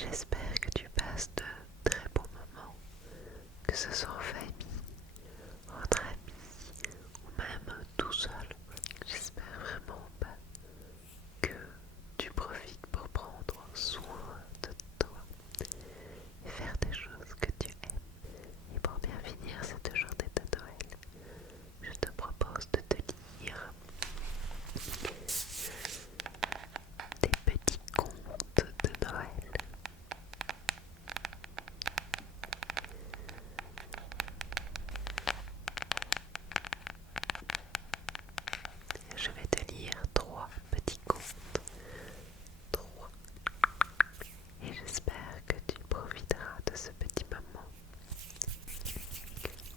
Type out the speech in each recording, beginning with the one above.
J'espère que tu passes de très bons moments, que ce soit en famille, entre amis ou même tout seul. J'espère vraiment que tu profites pour prendre soin de toi et faire des choses que tu aimes. Et pour bien finir cette journée de Noël, je te propose de te lire des petits contes de Noël. Je vais te lire 3 petits contes. 3. Et j'espère que tu profiteras de ce petit moment.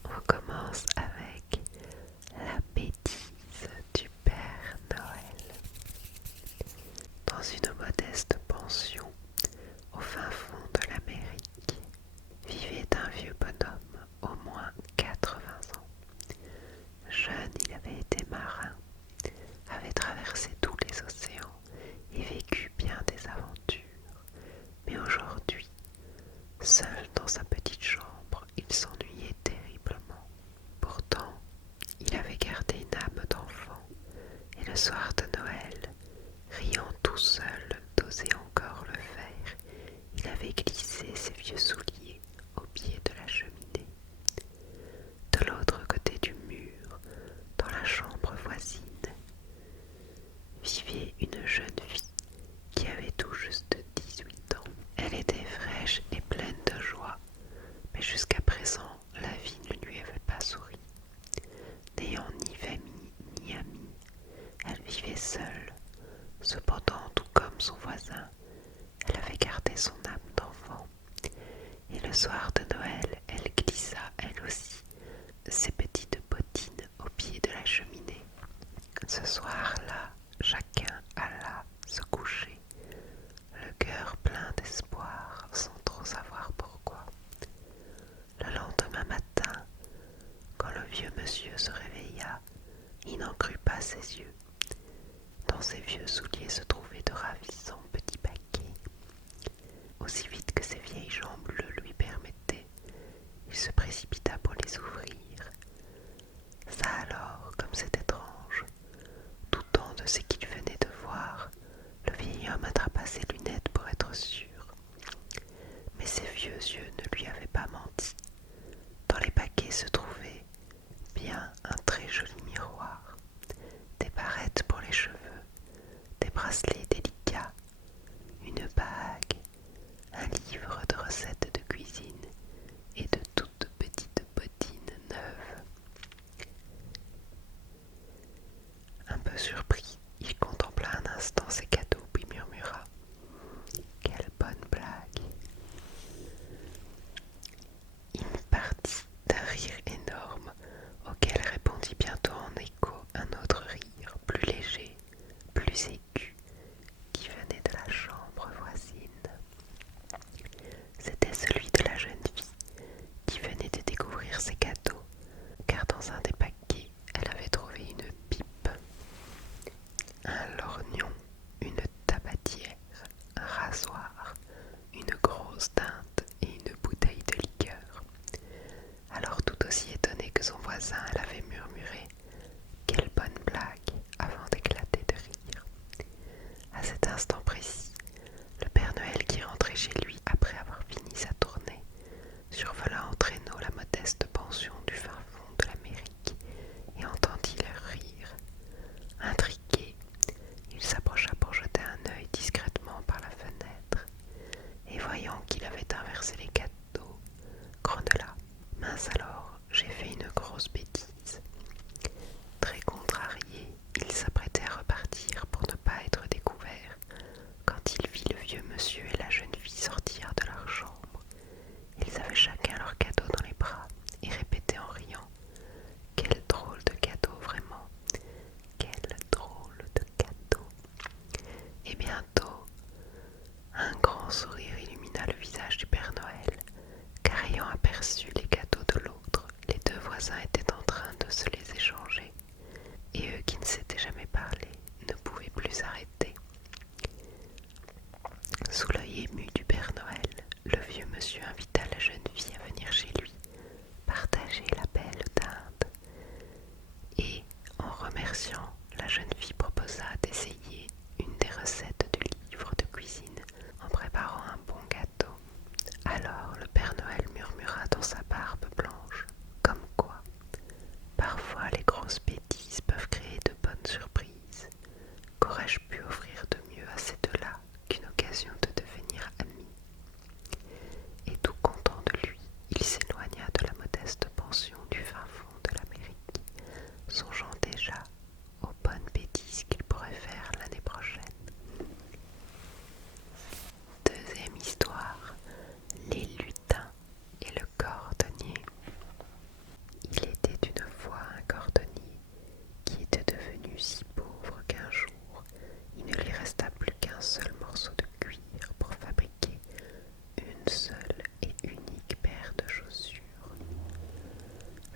On commence avec la bêtise du Père Noël. Dans une modeste pension au fin fond de l'Amérique, vivait un vieux bonhomme au moins 80 ans. Jeune, il avait été marin, avait traversé tous les océans et vécu bien des aventures. Mais aujourd'hui, seul dans sa petite chambre, il s'ennuyait terriblement. Pourtant, il avait gardé une âme d'enfant, et le soir de Noël, riant tout seul d'oser encore le faire, il avait glissé ses vieux souliers au pied de la cheminée. De l'autre côté du mur, dans la chambre voisine, vivait une jeune fille qui avait tout juste 18 ans. Elle était fraîche et pleine de joie, mais jusqu'à présent, la vie ne lui avait pas souri. N'ayant ni famille ni amis, elle vivait seule. Cependant, tout comme son voisin, elle avait gardé son âme d'enfant. Et le soir de Noël, elle glissa, elle aussi, ses petites bottines au pied de la cheminée. Ce soir-là, chacun alla se coucher, le cœur plein d'espoir, sans trop savoir pourquoi. Le lendemain matin, quand le vieux monsieur se réveilla, il n'en crut pas ses yeux. Dans ses vieux souliers se trouvaient de ravissants petits paquets. Aussi vite que ses vieilles jambes le lui permettaient, il se précipita pour les ouvrir. Ça alors, comme c'est étrange, doutant de ce qu'il venait de voir, le vieil homme attrapa ses lunettes pour être sûr. Mais ses vieux yeux ne lui avaient pas menti. Dans les paquets se trouvait bien un très joli miroir, des barrettes pour les cheveux, des bracelets délicats, une bague, un livre de recettes de cuisine et de toutes petites bottines neuves. Un peu surpris, il contempla un instant ses cadeaux puis murmura: quelle bonne blague! Il partit d'un rire énorme auquel répondit bientôt en écho un autre rire, plus léger, plus aigu, qui venait de la chambre voisine. C'était celui de la jeune fille qui venait de découvrir ses cadeaux, car dans un des paquets, elle avait trouvé une pipe, un lorgnon, une tabatière, un rasoir, une grosse dinde et une bouteille de liqueur. Alors tout aussi étonnée que son voisin, elle avait murmuré: quelle bonne blague, avant d'éclater de rire. À cet instant précis, le Père Noël, qui rentrait chez lui après avoir fini sa tournée, survola en traîneau la modeste pension du fin fond de l'Amérique et entendit leur rire. Intrigué, il s'approcha pour jeter un œil discrètement par la fenêtre, et voyant qu'il avait inversé les cadeaux, grommela: mince alors, j'ai fait une grosse bêtise. Très contrarié, il s'apprêtait à repartir pour ne pas être découvert, quand il vit le vieux monsieur et la jeune fille sortir de leur chambre. Ils avaient chacun leur cadeau dans les bras et répétaient en riant: quel drôle de cadeau, vraiment, quel drôle de cadeau. Et bientôt, un grand sourire illumina le visage du Père Noël, car ayant aperçu les cadeaux de l'autre, les deux voisins étaient en train de se les échanger, et eux qui ne s'étaient jamais parlé ne pouvaient plus s'arrêter. Sous l'œil ému du Père Noël,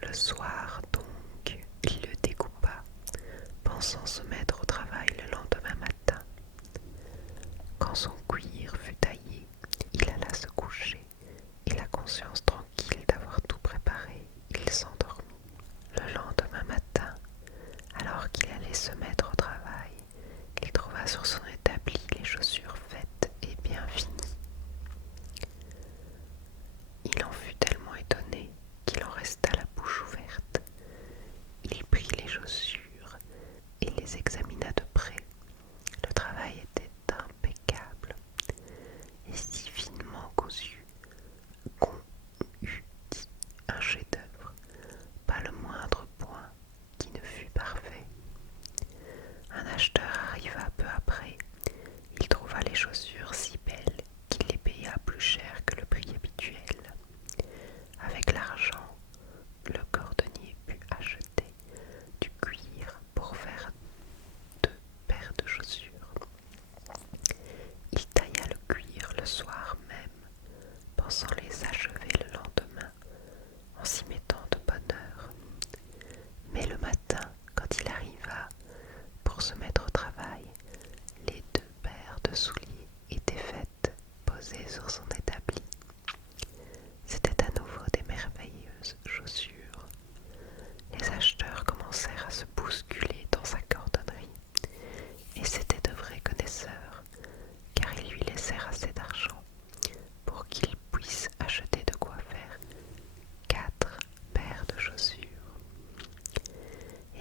Le soir donc, il le découpa, pensant se mettre au travail le lendemain matin. Quand son cuir fut taillé, il alla se coucher, et la conscience tranquille d'avoir tout préparé, il s'endormit. Le lendemain matin, alors qu'il allait se mettre au travail, il trouva sur son établi les chaussures faites et bien finies. Il en fut tellement étonné qu'il en resta la bouche ouverte. Il prit les chaussures et les examina de près. Le travail était impeccable et si finement cousu qu'on eût dit un chef-d'œuvre, pas le moindre point qui ne fût parfait. Un acheteur arriva peu après. Il trouva les chaussures si belles qu'il les paya plus cher que le prix habituel. Avec l'argent, le cordonnier put acheter du cuir pour faire 2 paires de chaussures. Il tailla le cuir le soir même, pensant les achever le lendemain, en s'y mettant de bonne heure. Mais le matin, quand il arriva pour se mettre au travail, les 2 paires de souliers étaient faites, posées sur son établi. C'étaient à nouveau des merveilleuses chaussures. Les acheteurs commencèrent à se bousculer dans sa cordonnerie, et c'étaient de vrais connaisseurs, car ils lui laissèrent assez d'argent pour qu'il puisse acheter de quoi faire 4 paires de chaussures.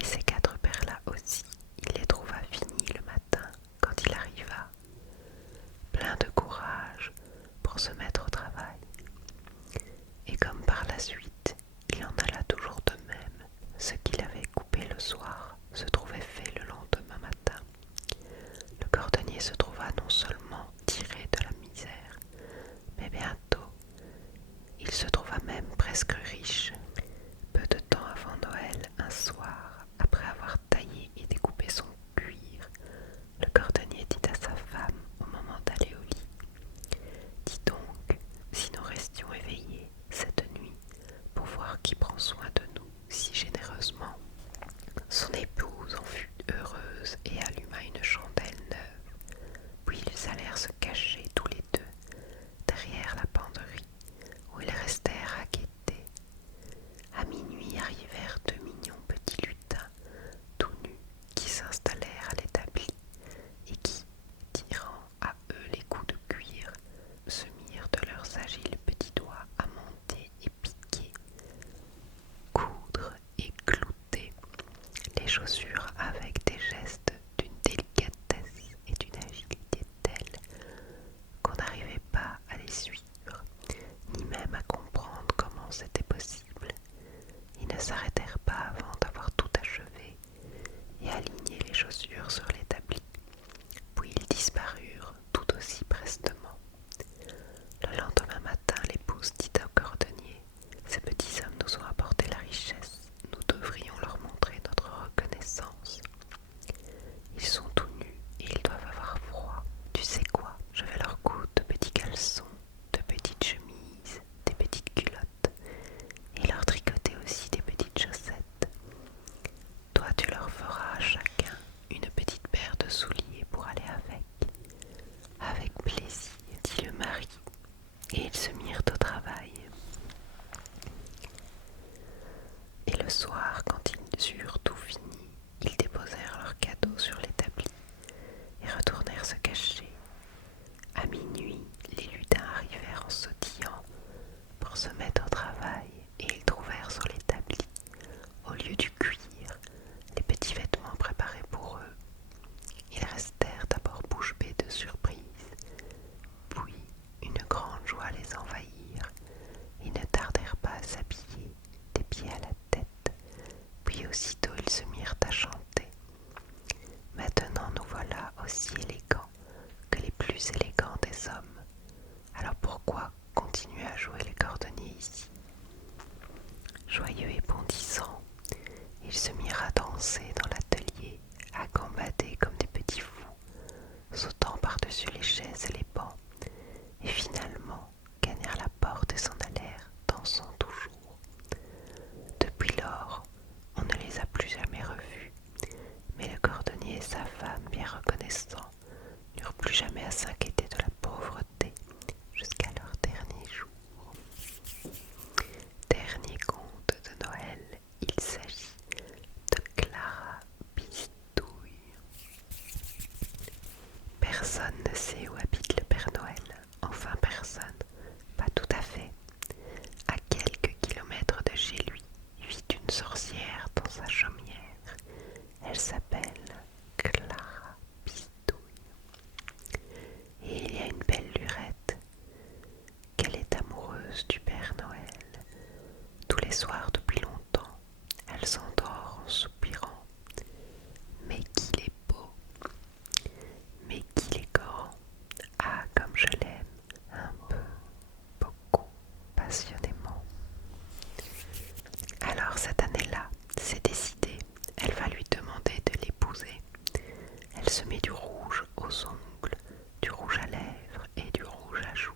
Et ces 4 paires-là aussi, il les trouva finies le matin quand il arriva, plein de courage pour se mettre au travail. Et comme par la suite, il en alla toujours de même, ce qu'il avait coupé le soir se trouvait fait le lendemain matin. Le cordonnier se trouva non seulement tiré de la misère, mais bientôt, il se trouva même presque riche. Peu de temps avant Noël, un soir, après avoir taillé et découpé son cuir, le cordonnier dit à sa femme au moment d'aller au lit: dis donc, si nous restions éveillés cette nuit pour voir qui prend soin de nous si généreusement. Son épouse en fut heureuse et alluma une chandelle neuve. Puis ils allèrent se cacher tous les 2 derrière la penderie où ils restèrent à guetter. À minuit arrivèrent 2 mignons petits lutins tout nus qui s'installèrent à l'établi et qui, tirant à eux les coups de cuir, se mirent de leurs agiles petits doigts à monter et piquer, coudre et clouter les chaussures avec des gestes d'une délicatesse et d'une agilité telles qu'on n'arrivait pas à les suivre, ni même à comprendre comment c'était possible. Ils ne s'arrêtèrent pas avant d'avoir tout achevé et aligné les chaussures sur l'établi, puis ils disparurent tout aussi prestement. Le lendemain matin, l'épouse dit au cordonnier: ces petits hommes nous ont apporté la richesse, nous devrions leur montrer notre reconnaissance. Ils sont tout nus et ils doivent avoir froid. Tu sais quoi? Je vais leur coudre de petits caleçons, de petites chemises, des petites culottes et leur tricoter aussi des petites chaussettes. Toi, tu leur feras à chacun une petite paire de souliers pour aller avec. Avec plaisir, dit le mari, et ils se mirent au travail. Et le soir, quand ils eurent tout fini, ils déposèrent leurs cadeaux sur l'établi et retournèrent se cacher. À minuit, les lutins arrivèrent en sautillant pour se mettre au travail et ils trouvèrent sur l'établi, au lieu du cuir, les petits vêtements préparés pour eux. Ils restèrent d'abord bouche bée de surprise, puis une grande joie les envahir. Ils ne tardèrent pas à s'habiller des pieds à la tête, puis aussitôt ils se mirent à chanter. Maintenant nous voilà aussi élégants que les plus élégants des hommes. Alors pourquoi continuer à jouer les cordonniers ici? Joyeux et bondissants, ils se mirent à danser dans l'atelier, à gambader comme des petits fous, sautant par-dessus les chaises et les bancs, et finalement gagnèrent la porte et s'en allèrent, dansant toujours. Depuis Tous les soirs depuis longtemps, elle s'endort en soupirant. Mais qu'il est beau, mais qu'il est grand. Ah, comme je l'aime, un peu, beaucoup, passionnément. Alors cette année-là, c'est décidé, elle va lui demander de l'épouser. Elle se met du rouge aux ongles, du rouge à lèvres et du rouge à joues.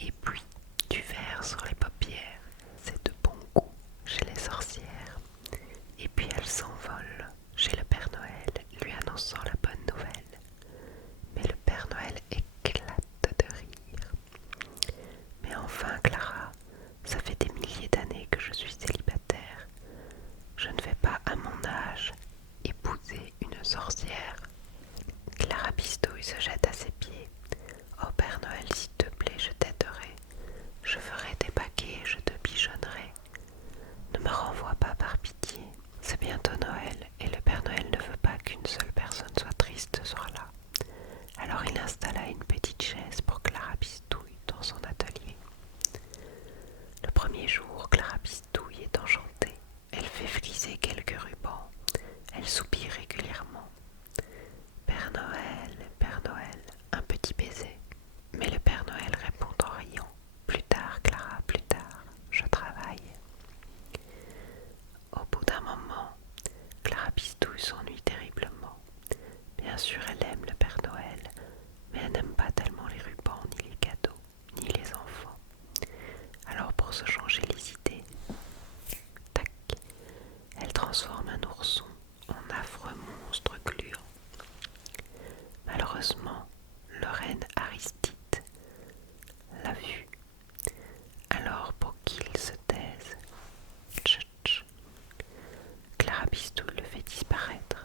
Et puis du vert sur les paupières, c'est de bon goût chez les sorcières. Et puis elle s'envole chez le Père Noël, lui annonçant la bonne nouvelle. Mais le Père Noël éclate de rire. Mais enfin, Clara, ça fait des milliers d'années que je suis célibataire. Je ne vais pas à mon âge épouser une sorcière. Clara Bistouille se jette à ses pieds. Oh Père Noël, s'il te plaît, je t'aiderai. Je ferai des paquets et je te bichonnerai. Ne me renvoie pas par pitié. C'est bientôt Noël et le Père Noël ne veut pas qu'une seule personne soit triste ce soir-là. Alors il installa une petite chaise pour Clara Bistouille dans son atelier. Le premier jour, Clara Bistouille est enchantée. Elle fait friser quelques rubans. Elle soupire régulièrement. Père Noël, un petit baiser. Mais le Père Noël répond en riant. Plus tard, Clara, plus tard, je travaille. Au bout d'un moment, Clara Bistouille s'ennuie terriblement. Bien sûr, elle aime le Père Noël, mais elle n'aime pas tellement les rubans, ni les cadeaux, ni les enfants. Alors pour se changer les idées, tac, elle transforme un ourson en affreux monstre gluant. Malheureusement, le reine Aristide l'a vu. Alors pour qu'il se taise, tch, Clara Bistouille le fait disparaître.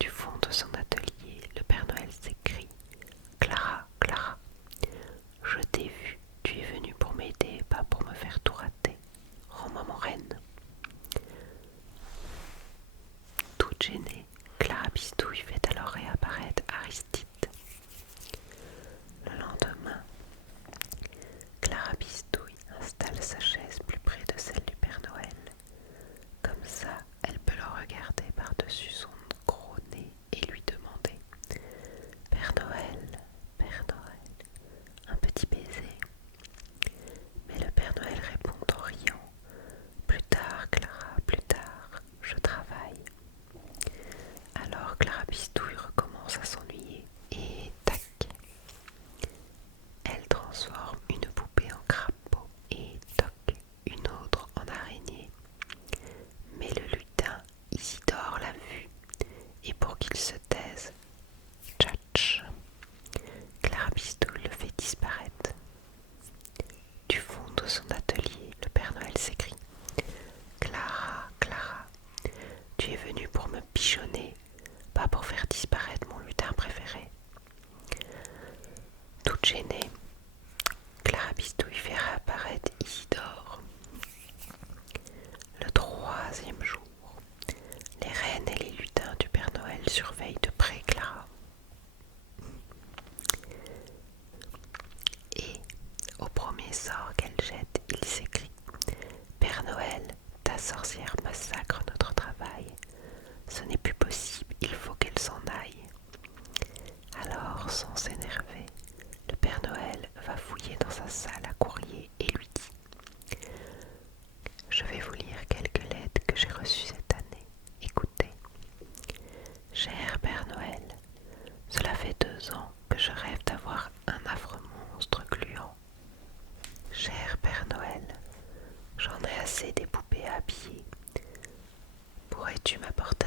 Du fond de son atelier, le Père Noël s'écrie: Clara, Clara, je t'ai vue, tu es venue pour m'aider, pas pour me faire tout rater. Rends-moi mon reine. Toute gênée, Clara Bistouille fait alors réapparaître Aristide. Le lendemain, Clara Bistouille installe sa chaise plus près de celle du Père Noël. Comme ça, elle peut le regarder par-dessus son gros nez et lui demander: Père Noël, un petit baiser. Mais le Père Noël répond en riant: Plus tard, Clara, plus tard, je travaille. Alors Clara Bistouille recommence à s'ennuyer et tac, elle transforme une poupée en crapaud et toc, une autre en araignée. Mais le lutin Isidore l'a vue et pour qu'il se taise, tchatch, Clara Bistouille le fait disparaître. Du fond de son atelier, le Père Noël s'écrie: Clara, Clara, tu es venue pour me bichonner, pas pour faire disparaître mon lutin préféré. Toute gênée, Clara Bistouille fait réapparaître Isidore. Le troisième jour, les reines et les lutins du Père Noël surveillent de près Clara. Et, au premier sort qu'elle jette, il s'écrie: Père Noël, ta sorcière massacre notre travail. Ce n'est plus possible, il faut qu'elle s'en aille. Alors, sans s'énerver, le Père Noël va fouiller dans sa salle à courrier et lui dit: Je vais vous lire quelques lettres que j'ai reçues cette année. Écoutez. Cher Père Noël, cela fait 2 ans que je rêve d'avoir un affreux monstre gluant. Cher Père Noël, j'en ai assez des poupées à habiller. Pourrais-tu m'apporter